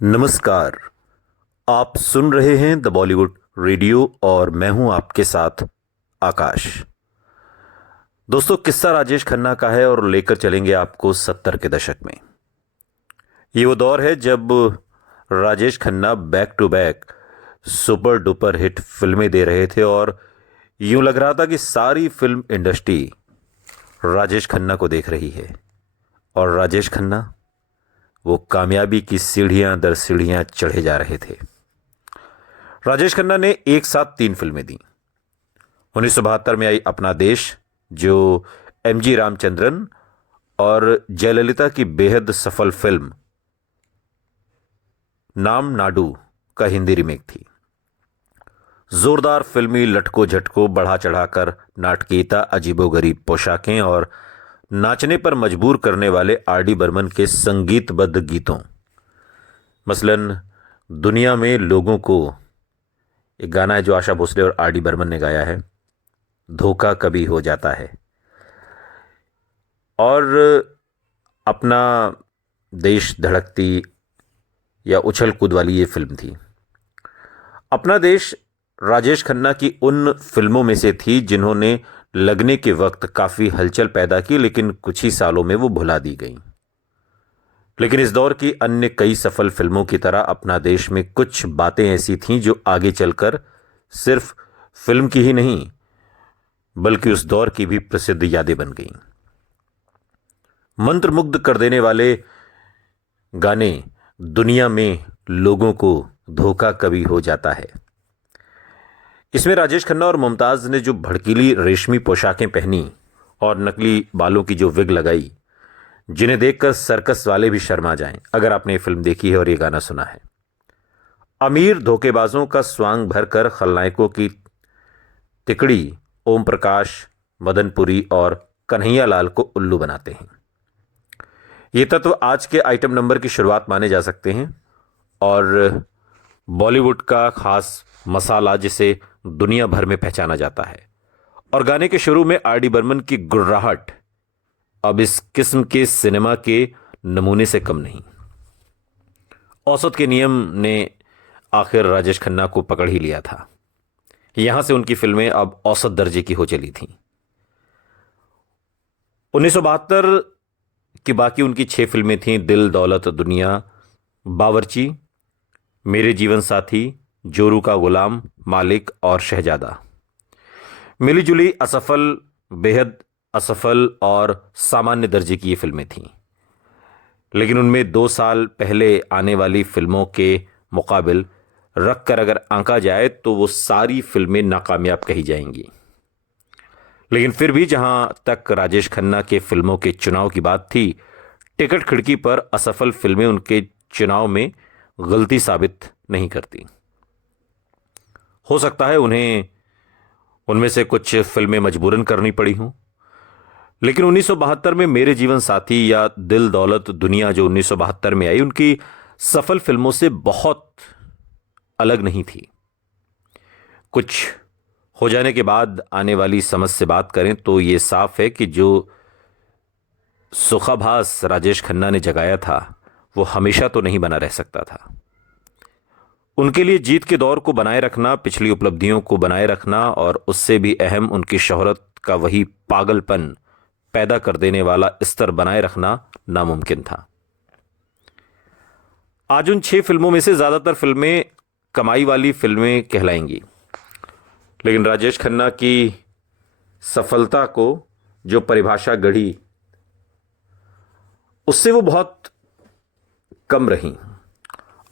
नमस्कार। आप सुन रहे हैं द बॉलीवुड रेडियो और मैं हूं आपके साथ आकाश। दोस्तों, किस्सा राजेश खन्ना का है और लेकर चलेंगे आपको 70 के दशक में। ये वो दौर है जब Rajesh Khanna back to back super duper hit फिल्में दे रहे थे और यूं लग रहा था कि सारी फिल्म इंडस्ट्री राजेश खन्ना को देख रही है। और राजेश खन्ना वो कामयाबी की सीढ़ियां दर सीढ़ियां चढ़े जा रहे थे। राजेश खन्ना ने एक साथ 3 फिल्में दी। 1972 में आई अपना देश, जो एमजी रामचंद्रन और जयललिता की बेहद सफल फिल्म नाम नाडू का हिंदी रीमेक थी। जोरदार फिल्मी लटको झटको, बढ़ा चढ़ाकर नाटकीयता, अजीबोगरीब पोशाकें और नाचने पर मजबूर करने वाले आर.डी. बर्मन के संगीतबद्ध गीतों, मसलन दुनिया में लोगों को, एक गाना है जो आशा भोसले और आर.डी. बर्मन ने गाया है, धोखा कभी हो जाता है, और अपना देश धड़कती या उछल कूद वाली ये फिल्म थी। अपना देश राजेश खन्ना की उन फिल्मों में से थी जिन्होंने लगने के वक्त काफी हलचल पैदा की, लेकिन कुछ ही सालों में वो भुला दी गईं। लेकिन इस दौर की अन्य कई सफल फिल्मों की तरह अपना देश में कुछ बातें ऐसी थीं जो आगे चलकर सिर्फ फिल्म की ही नहीं बल्कि उस दौर की भी प्रसिद्ध यादें बन गईं। मंत्रमुग्ध कर देने वाले गाने दुनिया में लोगों को धोखा कभी हो जाता है। इसमें राजेश खन्ना और मुमताज ने जो भड़कीली रेशमी पोशाकें पहनी और नकली बालों की जो विग लगाई, जिन्हें देखकर सर्कस वाले भी शर्मा जाएं, अगर आपने ये फिल्म देखी है और ये गाना सुना है। अमीर धोखेबाजों का स्वांग भरकर खलनायकों की तिकड़ी ओम प्रकाश, मदनपुरी और कन्हैयालाल को उल्लू बनाते हैं। ये तत्व आज के आइटम नंबर की शुरुआत माने जा सकते हैं और बॉलीवुड का खास मसाला जिसे दुनिया भर में पहचाना जाता है। और गाने के शुरू में आर.डी. बर्मन की गुर्राहट अब इस किस्म के सिनेमा के नमूने से कम नहीं। औसत के नियम ने आखिर राजेश खन्ना को पकड़ ही लिया था। यहां से उनकी फिल्में अब औसत दर्जे की हो चली थीं। 1972 की बाकी उनकी 6 फिल्में थीं: दिल दौलत दुनिया, बावर्ची, मेरे जीवन साथी, जोरू का गुलाम, मालिक और शहजादा। मिली जुली असफल, बेहद असफल और सामान्य दर्जे की ये फिल्में थीं, लेकिन उनमें 2 साल पहले आने वाली फिल्मों के मुकाबिल रखकर अगर आंका जाए तो वो सारी फिल्में नाकामयाब कही जाएंगी। लेकिन फिर भी जहां तक राजेश खन्ना के फिल्मों के चुनाव की बात थी, टिकट खिड़की पर असफल फिल्में उनके चुनाव में गलती साबित नहीं करती। हो सकता है उन्हें उनमें से कुछ फिल्में मजबूरन करनी पड़ी हों, लेकिन 1972 में मेरे जीवन साथी या दिल दौलत दुनिया जो 1972 में आई, उनकी सफल फिल्मों से बहुत अलग नहीं थी। कुछ हो जाने के बाद आने वाली समझ से बात करें तो यह साफ है कि जो सुखाभास राजेश खन्ना ने जगाया था वो हमेशा तो नहीं बना रह सकता था। उनके लिए जीत के दौर को बनाए रखना, पिछली उपलब्धियों को बनाए रखना और उससे भी अहम उनकी शोहरत का वही पागलपन पैदा कर देने वाला स्तर बनाए रखना नामुमकिन था। आज उन 6 फिल्मों में से ज्यादातर फिल्में कमाई वाली फिल्में कहलाएंगी, लेकिन राजेश खन्ना की सफलता को जो परिभाषा गढ़ी उससे वो बहुत कम रही।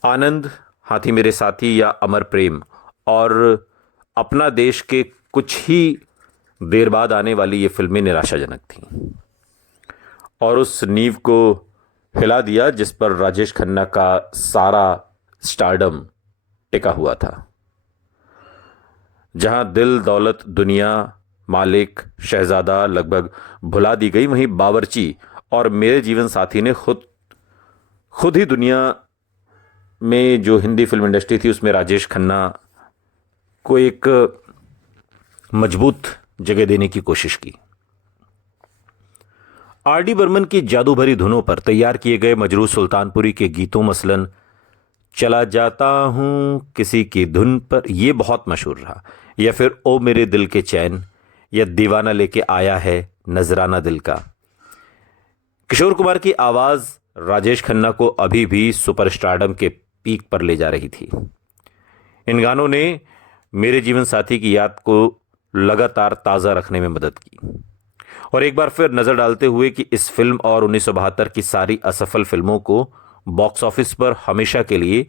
आनंद, हाथी मेरे साथी या अमर प्रेम और अपना देश के कुछ ही देर बाद आने वाली ये फिल्में निराशाजनक थीं और उस नींव को हिला दिया जिस पर राजेश खन्ना का सारा स्टारडम टिका हुआ था। जहां दिल दौलत दुनिया, मालिक, शहजादा लगभग भुला दी गई, वहीं बावर्ची और मेरे जीवन साथी ने खुद ही दुनिया में जो हिंदी फिल्म इंडस्ट्री थी उसमें राजेश खन्ना को एक मजबूत जगह देने की कोशिश की। आर.डी. बर्मन की जादू भरी धुनों पर तैयार किए गए मजरूह सुल्तानपुरी के गीतों, मसलन चला जाता हूँ किसी की धुन पर, ये बहुत मशहूर रहा। या फिर ओ मेरे दिल के चैन, या दीवाना लेके आया है नजराना दिल का। किशोर कुमार की आवाज राजेश खन्ना को अभी भी सुपरस्टारडम के पीक पर ले जा रही थी। इन गानों ने मेरे जीवन साथी की याद को लगातार ताज़ा रखने में मदद की। और एक बार फिर नजर डालते हुए कि इस फिल्म और 1972 की सारी असफल फिल्मों को बॉक्स ऑफिस पर हमेशा के लिए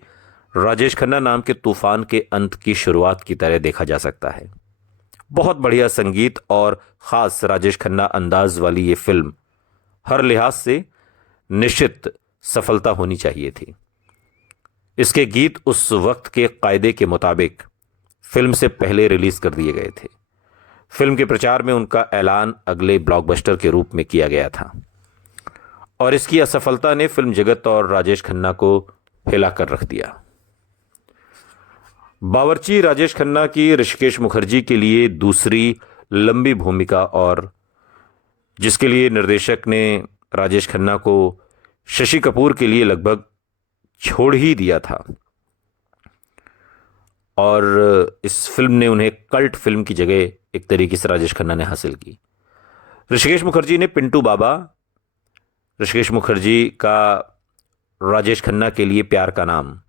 राजेश खन्ना नाम के तूफान के अंत की शुरुआत की तरह देखा जा सकता है। बहुत बढ़िया संगीत और खास राजेश खन्ना अंदाज वाली ये फिल्म हर लिहाज से निश्चित सफलता होनी चाहिए थी। इसके गीत उस वक्त के कायदे के मुताबिक फिल्म से पहले रिलीज कर दिए गए थे। फिल्म के प्रचार में उनका ऐलान अगले ब्लॉकबस्टर के रूप में किया गया था और इसकी असफलता ने फिल्म जगत और राजेश खन्ना को हिला कर रख दिया। बावर्ची राजेश खन्ना की ऋषिकेश मुखर्जी के लिए दूसरी लंबी भूमिका और जिसके लिए निर्देशक ने राजेश खन्ना को शशि कपूर के लिए लगभग छोड़ ही दिया था और इस फिल्म ने उन्हें कल्ट फिल्म की जगह एक तरीके से राजेश खन्ना ने हासिल की। ऋषिकेश मुखर्जी ने पिंटू बाबा, ऋषिकेश मुखर्जी का राजेश खन्ना के लिए प्यार का नाम,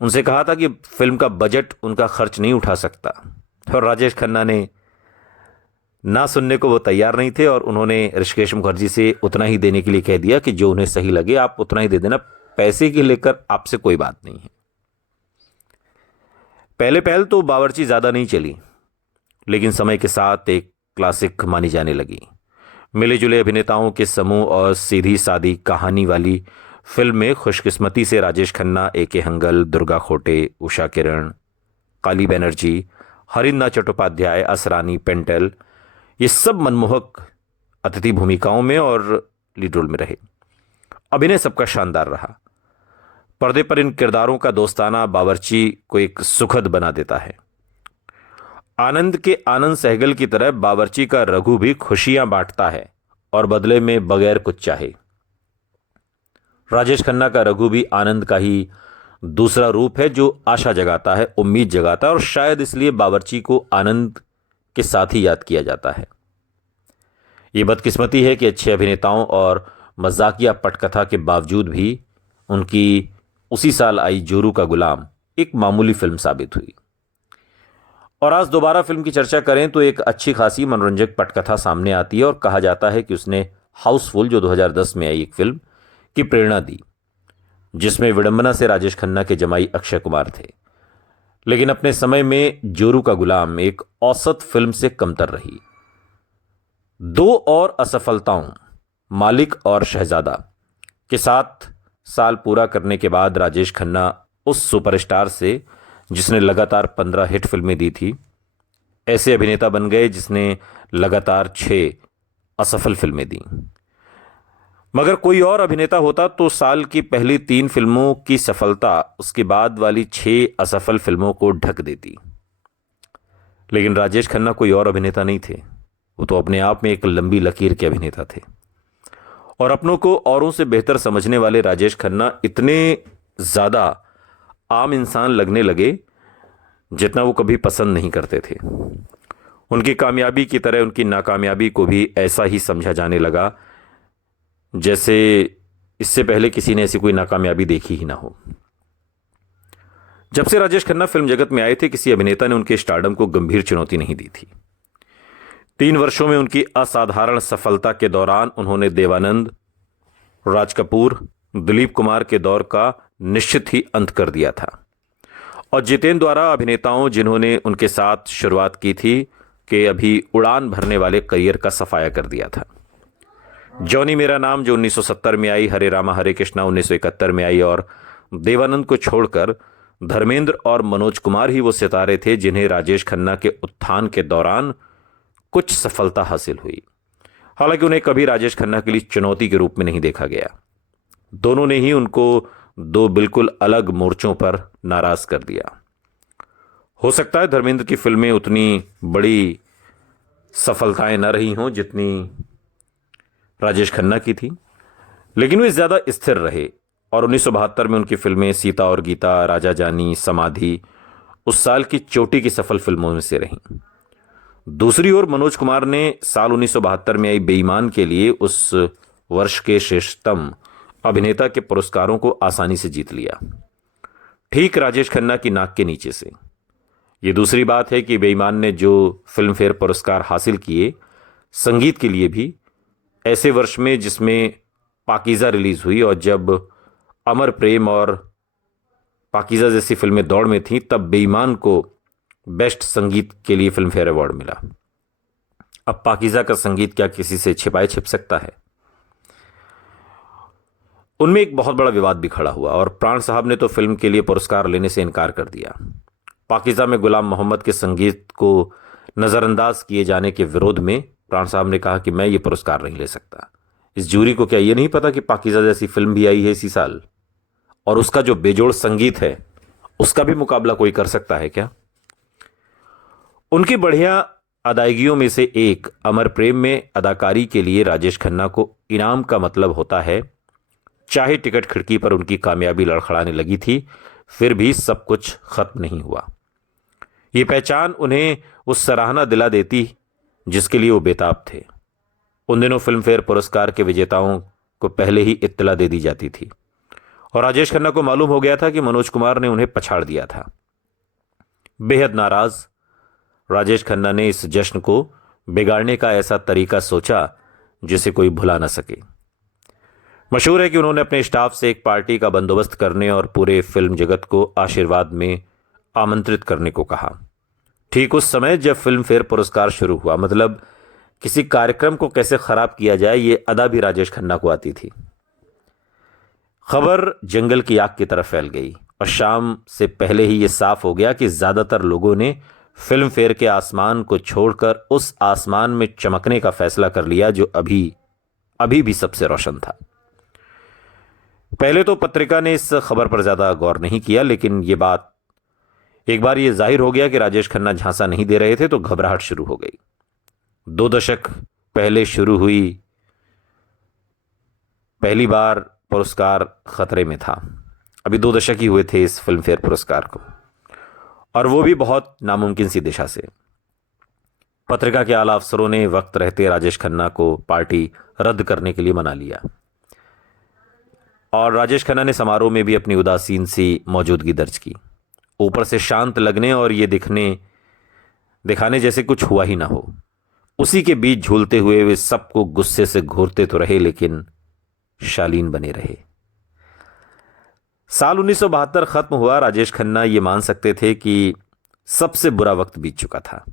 उनसे कहा था कि फिल्म का बजट उनका खर्च नहीं उठा सकता और राजेश खन्ना ने ना सुनने को वो तैयार नहीं थे और उन्होंने ऋषिकेश मुखर्जी से उतना ही देने के लिए कह दिया कि जो उन्हें सही लगे आप उतना ही दे देना, पैसे की लेकर आपसे कोई बात नहीं है। पहले तो बावर्ची ज्यादा नहीं चली, लेकिन समय के साथ एक क्लासिक मानी जाने लगी। मिले जुले अभिनेताओं के समूह और सीधी सादी कहानी वाली फिल्म में खुशकिस्मती से राजेश खन्ना, ए.के. हंगल, दुर्गा खोटे, उषा किरण, काली बनर्जी, हरिंद्र चट्टोपाध्याय, असरानी, पेंटल, ये सब मनमोहक अतिथि भूमिकाओं में और लीड रोल में रहे। अभिनय सबका शानदार रहा। पर्दे पर इन किरदारों का दोस्ताना बावर्ची को एक सुखद बना देता है। आनंद के आनंद सहगल की तरह बावर्ची का रघु भी खुशियां बांटता है और बदले में बगैर कुछ चाहे। राजेश खन्ना का रघु भी आनंद का ही दूसरा रूप है जो आशा जगाता है, उम्मीद जगाता है और शायद इसलिए बावर्ची को आनंद के साथ ही याद किया जाता है। ये बदकिस्मती है कि अच्छे अभिनेताओं और मजाकिया पटकथा के बावजूद भी उनकी उसी साल आई जोरू का गुलाम एक मामूली फिल्म साबित हुई। और आज दोबारा फिल्म की चर्चा करें तो एक अच्छी खासी मनोरंजक पटकथा सामने आती है और कहा जाता है कि उसने हाउसफुल जो 2010 में आई एक फिल्म की प्रेरणा दी, जिसमें विडंबना से राजेश खन्ना के जमाई अक्षय कुमार थे। लेकिन अपने समय में जोरू का गुलाम एक औसत फिल्म से कमतर रही। दो और असफलताओं, मालिक और शहजादा, के साथ साल पूरा करने के बाद राजेश खन्ना उस सुपरस्टार से जिसने लगातार 15 हिट फिल्में दी थी, ऐसे अभिनेता बन गए जिसने लगातार 6 असफल फिल्में दी। मगर कोई और अभिनेता होता तो साल की पहली 3 फिल्मों की सफलता उसके बाद वाली 6 असफल फिल्मों को ढक देती। लेकिन राजेश खन्ना कोई और अभिनेता नहीं थे, वो तो अपने आप में एक लंबी लकीर के अभिनेता थे। और अपनों को औरों से बेहतर समझने वाले राजेश खन्ना इतने ज्यादा आम इंसान लगने लगे जितना वो कभी पसंद नहीं करते थे। उनकी कामयाबी की तरह उनकी नाकामयाबी को भी ऐसा ही समझा जाने लगा जैसे इससे पहले किसी ने ऐसी कोई नाकामयाबी देखी ही ना हो। जब से राजेश खन्ना फिल्म जगत में आए थे, किसी अभिनेता ने उनके स्टारडम को गंभीर चुनौती नहीं दी थी। 3 वर्षों में उनकी असाधारण सफलता के दौरान उन्होंने देवानंद, राज कपूर, दिलीप कुमार के दौर का निश्चित ही अंत कर दिया था और जितेंद्र द्वारा अभिनेताओं जिन्होंने उनके साथ शुरुआत की थी कि अभी उड़ान भरने वाले करियर का सफाया कर दिया था। जॉनी मेरा नाम जो 1970 में आई, हरे रामा हरे कृष्णा 1971 में आई और देवानंद को छोड़कर धर्मेंद्र और मनोज कुमार ही वो सितारे थे जिन्हें राजेश खन्ना के उत्थान के दौरान कुछ सफलता हासिल हुई। हालांकि उन्हें कभी राजेश खन्ना के लिए चुनौती के रूप में नहीं देखा गया। दोनों ने ही उनको 2 बिल्कुल अलग मोर्चों पर नाराज कर दिया। हो सकता है धर्मेंद्र की फिल्में उतनी बड़ी सफलताएं न रही हों जितनी राजेश खन्ना की थी, लेकिन वे ज्यादा स्थिर रहे और 1972 में उनकी फिल्में सीता और गीता, राजा जानी, समाधि उस साल की चोटी की सफल फिल्मों में से रहीं। दूसरी ओर मनोज कुमार ने साल 1972 में आई बेईमान के लिए उस वर्ष के श्रेष्ठतम अभिनेता के पुरस्कारों को आसानी से जीत लिया, ठीक राजेश खन्ना की नाक के नीचे से। यह दूसरी बात है कि बेईमान ने जो फिल्म फेयर पुरस्कार हासिल किए, संगीत के लिए भी, ऐसे वर्ष में जिसमें पाकीज़ा रिलीज हुई और जब अमर प्रेम और पाकीज़ा जैसी फिल्में दौड़ में थीं, तब बेईमान को बेस्ट संगीत के लिए फिल्म फेयर अवार्ड मिला। अब पाकीज़ा का संगीत क्या किसी से छिपाए छिप सकता है? उनमें एक बहुत बड़ा विवाद भी खड़ा हुआ और प्राण साहब ने तो फिल्म के लिए पुरस्कार लेने से इनकार कर दिया। पाकीज़ा में गुलाम मोहम्मद के संगीत को नज़रअंदाज किए जाने के विरोध में प्राण साहब ने कहा कि मैं ये पुरस्कार नहीं ले सकता। इस जूरी को क्या ये नहीं पता कि पाकीज़ा जैसी फिल्म भी आई है इसी साल, और उसका जो बेजोड़ संगीत है उसका भी मुकाबला कोई कर सकता है क्या? उनकी बढ़िया अदायगियों में से एक अमर प्रेम में अदाकारी के लिए राजेश खन्ना को इनाम का मतलब होता है। चाहे टिकट खिड़की पर उनकी कामयाबी लड़खड़ाने लगी थी, फिर भी सब कुछ खत्म नहीं हुआ। ये पहचान उन्हें उस सराहना दिला देती जिसके लिए वो बेताब थे। उन दिनों फिल्म फेयर पुरस्कार के विजेताओं को पहले ही इत्तला दे दी जाती थी और राजेश खन्ना को मालूम हो गया था कि मनोज कुमार ने उन्हें पछाड़ दिया था। बेहद नाराज राजेश खन्ना ने इस जश्न को बिगाड़ने का ऐसा तरीका सोचा जिसे कोई भुला न सके। मशहूर है कि उन्होंने अपने स्टाफ से एक पार्टी का बंदोबस्त करने और पूरे फिल्म जगत को आशीर्वाद में आमंत्रित करने को कहा। ठीक उस समय जब फिल्म फेयर पुरस्कार शुरू हुआ, मतलब किसी कार्यक्रम को कैसे खराब किया जाए, ये अदा भी राजेश खन्ना को आती थी। खबर जंगल की आग की तरफ फैल गई और शाम से पहले ही यह साफ हो गया कि ज्यादातर लोगों ने फिल्म फेयर के आसमान को छोड़कर उस आसमान में चमकने का फैसला कर लिया जो अभी भी सबसे रोशन था। पहले तो पत्रिका ने इस खबर पर ज्यादा गौर नहीं किया, लेकिन एक बार यह जाहिर हो गया कि राजेश खन्ना झांसा नहीं दे रहे थे तो घबराहट शुरू हो गई। 2 दशक पहले शुरू हुई पहली बार पुरस्कार खतरे में था। अभी 2 दशक ही हुए थे इस फिल्म फेयर पुरस्कार को, और वो भी बहुत नामुमकिन सी दिशा से। पत्रिका के आला अफसरों ने वक्त रहते राजेश खन्ना को पार्टी रद्द करने के लिए मना लिया और राजेश खन्ना ने समारोह में भी अपनी उदासीन सी मौजूदगी दर्ज की। ऊपर से शांत लगने और ये दिखाने जैसे कुछ हुआ ही ना हो। उसी के बीच झूलते हुए वे सबको गुस्से से घूरते तो रहे, लेकिन शालीन बने रहे। साल 1972 खत्म हुआ। राजेश खन्ना ये मान सकते थे कि सबसे बुरा वक्त बीत चुका था।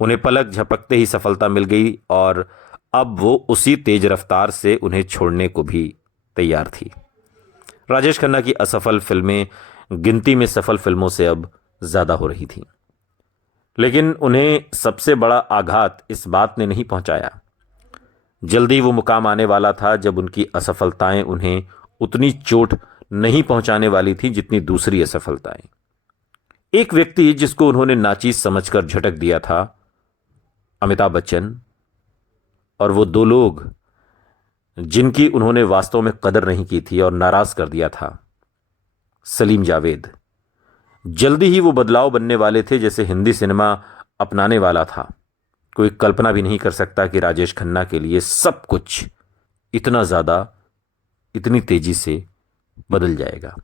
उन्हें पलक झपकते ही सफलता मिल गई और अब वो उसी तेज रफ्तार से उन्हें छोड़ने को भी तैयार थी। राजेश खन्ना की असफल फिल्में गिनती में सफल फिल्मों से अब ज्यादा हो रही थीं, लेकिन उन्हें सबसे बड़ा आघात इस बात ने नहीं पहुंचाया। जल्दी वो मुकाम आने वाला था जब उनकी असफलताएं उन्हें उतनी चोट नहीं पहुंचाने वाली थी जितनी दूसरी असफलताएं। एक व्यक्ति जिसको उन्होंने नाचीज समझकर झटक दिया था, अमिताभ बच्चन, और वो 2 लोग जिनकी उन्होंने वास्तव में कदर नहीं की थी और नाराज कर दिया था, सलीम जावेद। जल्दी ही वो बदलाव बनने वाले थे जैसे हिंदी सिनेमा अपनाने वाला था। कोई कल्पना भी नहीं कर सकता कि राजेश खन्ना के लिए सब कुछ इतना ज्यादा, इतनी तेजी से बदल जाएगा।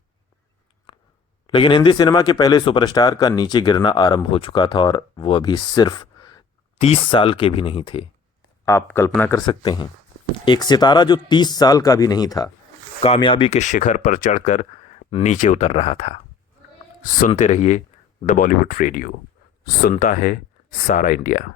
लेकिन हिंदी सिनेमा के पहले सुपरस्टार का नीचे गिरना आरंभ हो चुका था और वो अभी सिर्फ 30 साल के भी नहीं थे। आप कल्पना कर सकते हैं, एक सितारा जो 30 साल का भी नहीं था, कामयाबी के शिखर पर चढ़कर नीचे उतर रहा था। सुनते रहिए द बॉलीवुड रेडियो, सुनता है सारा इंडिया।